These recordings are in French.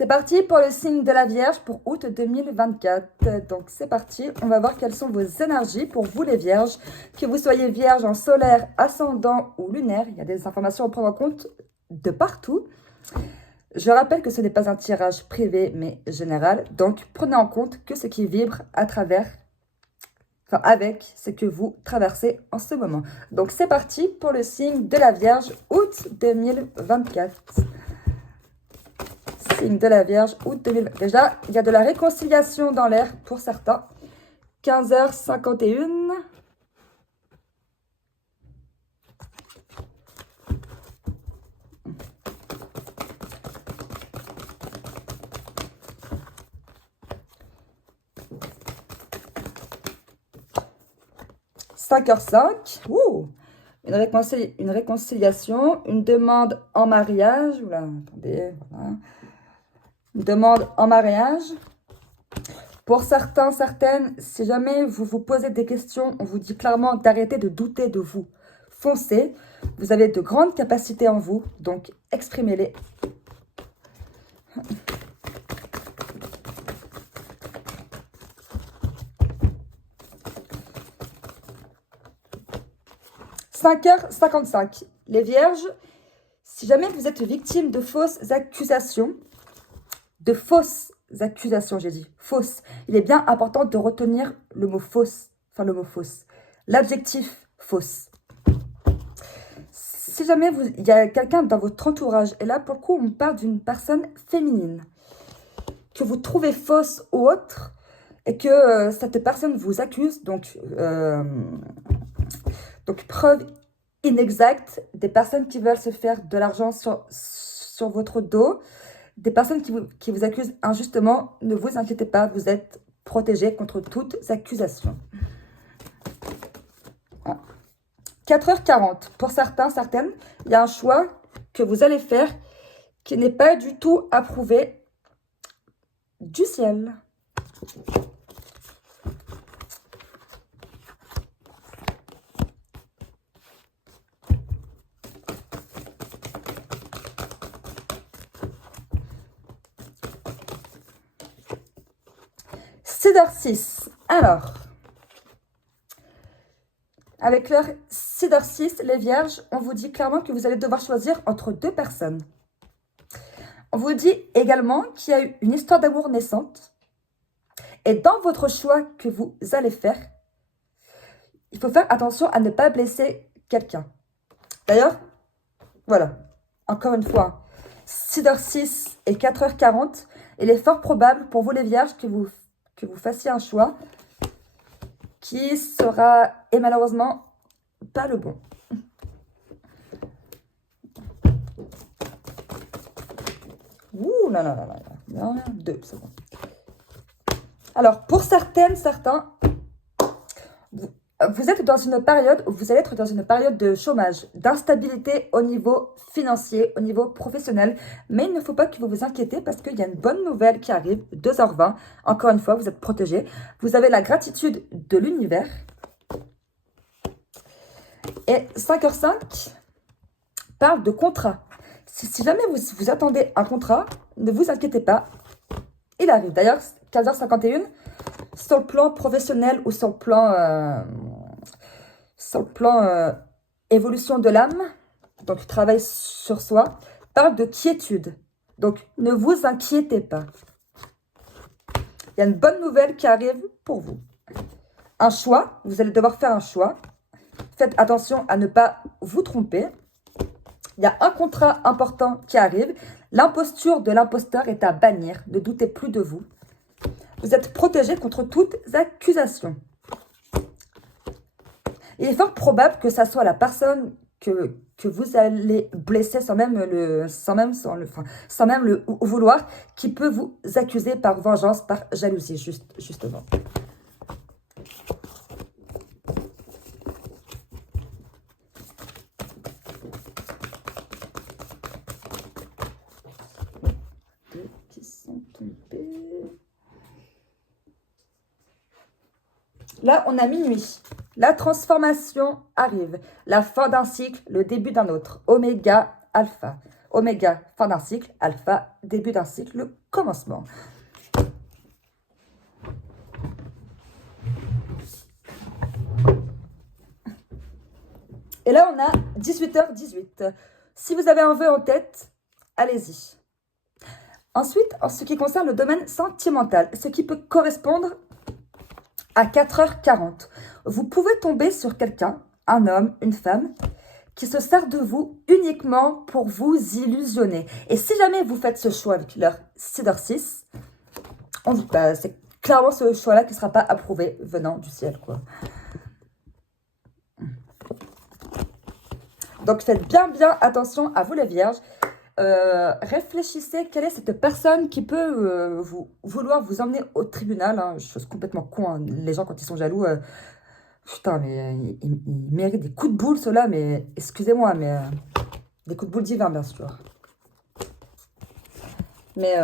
C'est parti pour le signe de la Vierge pour août 2024. Donc c'est parti, on va voir quelles sont vos énergies pour vous les Vierges. Que vous soyez Vierge en solaire, ascendant ou lunaire, il y a des informations à prendre en compte de partout. Je rappelle que ce n'est pas un tirage privé mais général, donc prenez en compte que ce qui vibre à travers, avec ce que vous traversez en ce moment. Donc c'est parti pour le signe de la Vierge août 2024. Signe de la Vierge, août 2020. Déjà, il y a de la réconciliation dans l'air pour certains. 15h51. (5h05). Ouh, une réconciliation, une demande en mariage. Oula, attendez, voilà. Une demande en mariage. Pour certains, certaines, si jamais vous vous posez des questions, on vous dit clairement d'arrêter de douter de vous. Foncez, vous avez de grandes capacités en vous, donc exprimez-les. « 5h55. Les Vierges, si jamais vous êtes victime de fausses accusations, j'ai dit, fausses. Il est bien important de retenir le mot fausse, l'adjectif fausse. Si jamais il y a quelqu'un dans votre entourage, et là pour le coup on parle d'une personne féminine, que vous trouvez fausse ou autre, et que cette personne vous accuse, donc preuve inexacte, des personnes qui veulent se faire de l'argent sur votre dos, des personnes qui vous accusent injustement, ne vous inquiétez pas, vous êtes protégés contre toutes accusations. 4h40. Pour certains, certaines, il y a un choix que vous allez faire qui n'est pas du tout approuvé du ciel. (6h06). Alors, avec l'heure 6h06, les Vierges, on vous dit clairement que vous allez devoir choisir entre deux personnes. On vous dit également qu'il y a eu une histoire d'amour naissante. Et dans votre choix que vous allez faire, il faut faire attention à ne pas blesser quelqu'un. D'ailleurs, voilà, encore une fois, 6h06 et 4h40, il est fort probable pour vous les Vierges que vous fassiez un choix qui sera, et malheureusement, pas le bon. Ouh là là là là, 2, c'est bon. Alors, pour certaines, certains, vous êtes dans une période, vous allez être dans une période de chômage, d'instabilité au niveau financier, au niveau professionnel. Mais il ne faut pas que vous vous inquiétez parce qu'il y a une bonne nouvelle qui arrive, 2h20. Encore une fois, vous êtes protégés. Vous avez la gratitude de l'univers. Et 5h05 parle de contrat. Si jamais vous attendez un contrat, ne vous inquiétez pas, il arrive. D'ailleurs, 15h51, sur le plan professionnel ou sur le plan évolution de l'âme, donc travail sur soi, parle de quiétude. Donc, ne vous inquiétez pas. Il y a une bonne nouvelle qui arrive pour vous. Un choix, vous allez devoir faire un choix. Faites attention à ne pas vous tromper. Il y a un contrat important qui arrive. L'imposture de l'imposteur est à bannir. Ne doutez plus de vous. Vous êtes protégé contre toutes accusations. Il est fort probable que ça soit la personne que vous allez blesser sans même le vouloir, qui peut vous accuser par vengeance, par jalousie, justement. Qui sont tombés. Là, on a minuit. La transformation arrive. La fin d'un cycle, le début d'un autre. Oméga, alpha. Oméga, fin d'un cycle. Alpha, début d'un cycle, commencement. Et là, on a 18h18. Si vous avez un vœu en tête, allez-y. Ensuite, en ce qui concerne le domaine sentimental, ce qui peut correspondre à 4h40, vous pouvez tomber sur quelqu'un, un homme, une femme, qui se sert de vous uniquement pour vous illusionner. Et si jamais vous faites ce choix avec leur Cidre 6, c'est clairement ce choix-là qui ne sera pas approuvé venant du ciel, quoi. Donc, faites bien attention à vous, les vierges. Réfléchissez, quelle est cette personne qui peut vouloir vous emmener au tribunal, hein, chose complètement con, hein. Les gens, quand ils sont jaloux, putain, mais ils méritent des coups de boule, ceux-là, mais excusez-moi, mais des coups de boule divins, bien sûr. Mais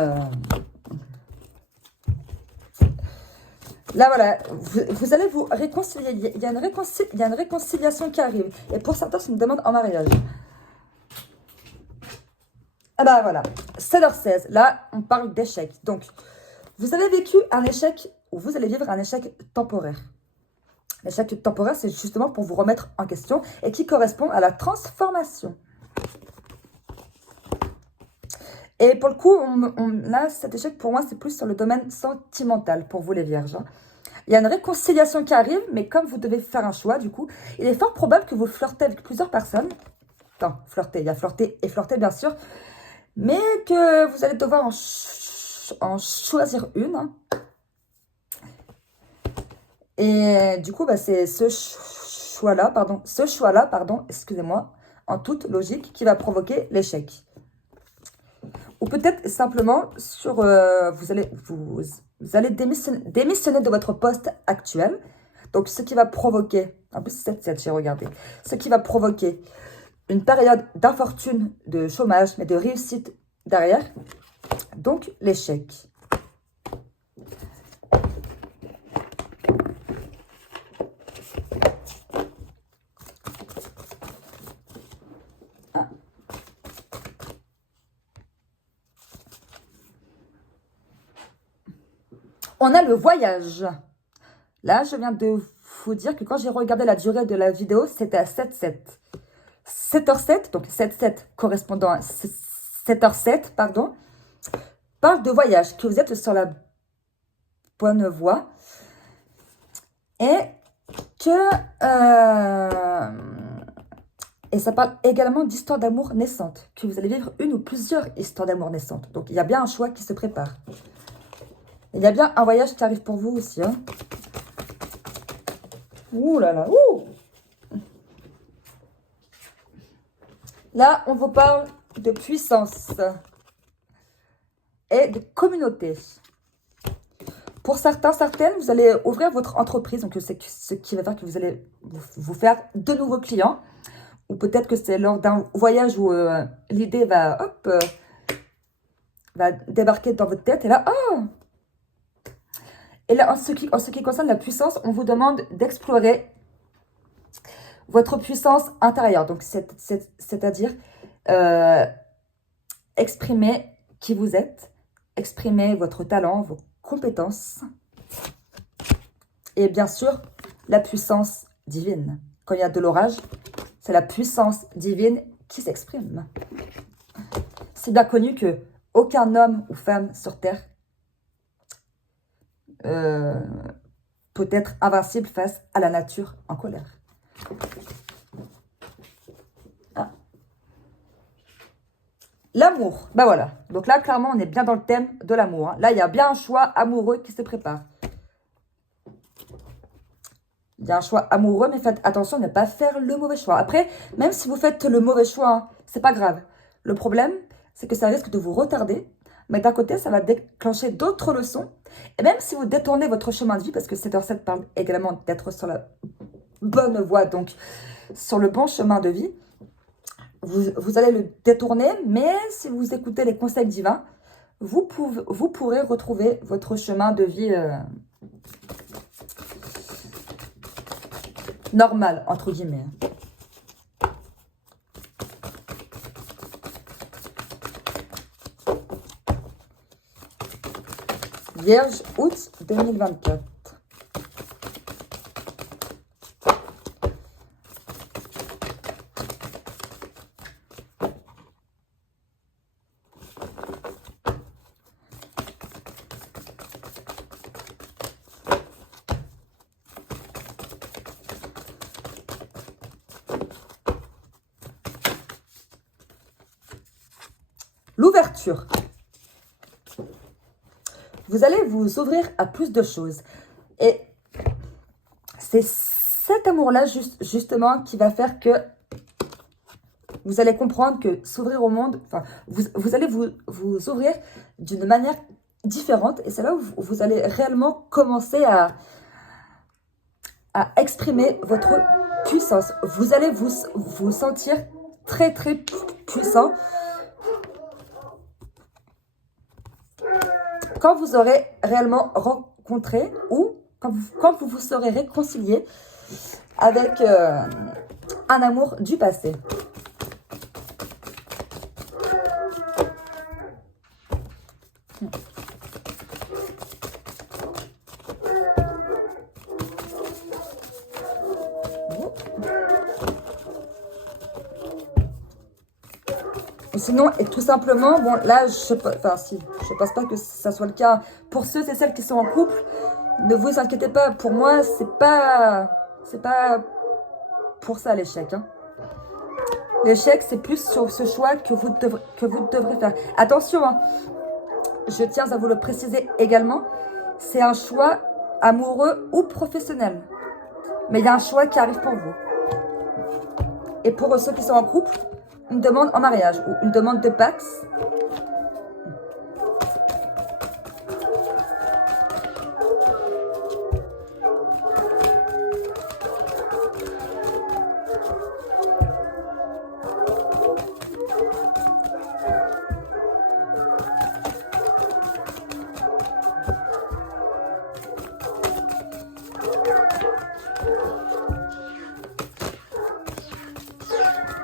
là, voilà, vous allez vous réconcilier. Il y a une réconciliation qui arrive. Et pour certains, c'est une demande en mariage. Ah bah voilà, 7h16, là, on parle d'échec. Donc, vous avez vécu un échec, ou vous allez vivre un échec temporaire. L'échec temporaire, c'est justement pour vous remettre en question et qui correspond à la transformation. Et pour le coup, là, cet échec, pour moi, c'est plus sur le domaine sentimental, pour vous les vierges. Il y a une réconciliation qui arrive, mais comme vous devez faire un choix, du coup, il est fort probable que vous flirtez avec plusieurs personnes. Enfin, flirter, il y a flirter et flirter, bien sûr. Mais que vous allez devoir en choisir une. Hein. Et du coup, c'est ce choix-là, excusez-moi, en toute logique, qui va provoquer l'échec. Ou peut-être simplement sur, vous allez démissionner de votre poste actuel. Donc, ce qui va provoquer, en plus, 7-7, j'ai regardé, ce qui va provoquer une période d'infortune, de chômage, mais de réussite derrière. Donc, l'échec. Ah. On a le voyage. Là, je viens de vous dire que quand j'ai regardé la durée de la vidéo, c'était à 7-7. 7h07, donc 7-7 correspondant à 7h07, pardon, parle de voyage, que vous êtes sur la bonne voie et que et ça parle également d'histoire d'amour naissante, que vous allez vivre une ou plusieurs histoires d'amour naissantes. Donc il y a bien un choix qui se prépare. Il y a bien un voyage qui arrive pour vous aussi. Hein. Ouh là là, ouh. Là, on vous parle de puissance et de communauté. Pour certains, certaines, vous allez ouvrir votre entreprise. Donc, c'est ce qui va faire que vous allez vous faire de nouveaux clients. Ou peut-être que c'est lors d'un voyage où l'idée va, va débarquer dans votre tête. Et là, oh! Et là, en ce qui concerne la puissance, on vous demande d'explorer votre puissance intérieure. Donc, c'est-à-dire exprimer qui vous êtes, exprimer votre talent, vos compétences. Et bien sûr, la puissance divine. Quand il y a de l'orage, c'est la puissance divine qui s'exprime. C'est bien connu que aucun homme ou femme sur Terre peut être invincible face à la nature en colère. Ah. L'amour, ben voilà. Donc là, clairement, on est bien dans le thème de l'amour. Hein. Là, il y a bien un choix amoureux qui se prépare. Il y a un choix amoureux, mais faites attention de ne pas faire le mauvais choix. Après, même si vous faites le mauvais choix, hein, c'est pas grave. Le problème, c'est que ça risque de vous retarder. Mais d'un côté, ça va déclencher d'autres leçons. Et même si vous détournez votre chemin de vie, parce que 7h07 parle également d'être sur la bonne voie, donc sur le bon chemin de vie, vous allez le détourner. Mais si vous écoutez les conseils divins, vous pourrez retrouver votre chemin de vie normal, entre guillemets. Vierge, août 2024. L'ouverture. Vous allez vous ouvrir à plus de choses. Et c'est cet amour-là, justement, qui va faire que vous allez comprendre que s'ouvrir au monde, enfin, vous allez vous ouvrir d'une manière différente. Et c'est là où vous allez réellement commencer à exprimer votre puissance. Vous allez vous sentir très, très puissant. Quand vous aurez réellement rencontré ou quand vous serez réconcilié avec un amour du passé. Sinon, et tout simplement, bon, là, je pense pas que ça soit le cas pour ceux et celles qui sont en couple. Ne vous inquiétez pas, pour moi, c'est pas pour ça l'échec. Hein. L'échec, c'est plus sur ce choix que vous devrez faire. Attention, hein, je tiens à vous le préciser également, c'est un choix amoureux ou professionnel. Mais il y a un choix qui arrive pour vous. Et pour ceux qui sont en couple, une demande en mariage ou une demande de Pax.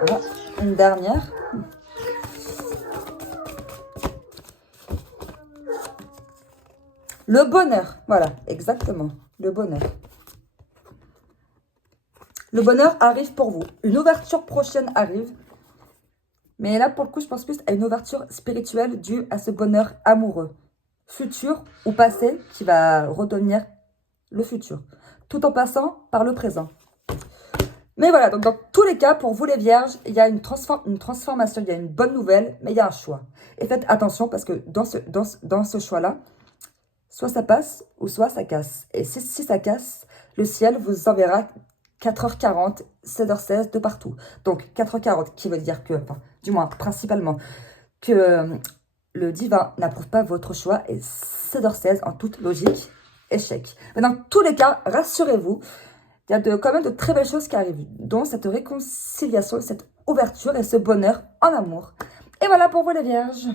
Voilà, une dernière. Le bonheur, voilà, exactement, le bonheur. Le bonheur arrive pour vous. Une ouverture prochaine arrive. Mais là, pour le coup, je pense plus à une ouverture spirituelle due à ce bonheur amoureux. Futur ou passé qui va redevenir le futur. Tout en passant par le présent. Mais voilà, donc dans tous les cas, pour vous les vierges, il y a une transformation, il y a une bonne nouvelle, mais il y a un choix. Et faites attention parce que dans ce choix-là, soit ça passe ou soit ça casse. Et si ça casse, le ciel vous enverra 4h40, 16h16 de partout. Donc 4h40 qui veut dire que, enfin, du moins principalement, que le divin n'approuve pas votre choix et 16h16 en toute logique, échec. Mais dans tous les cas, rassurez-vous, il y a quand même de très belles choses qui arrivent, dont cette réconciliation, cette ouverture et ce bonheur en amour. Et voilà pour vous les vierges.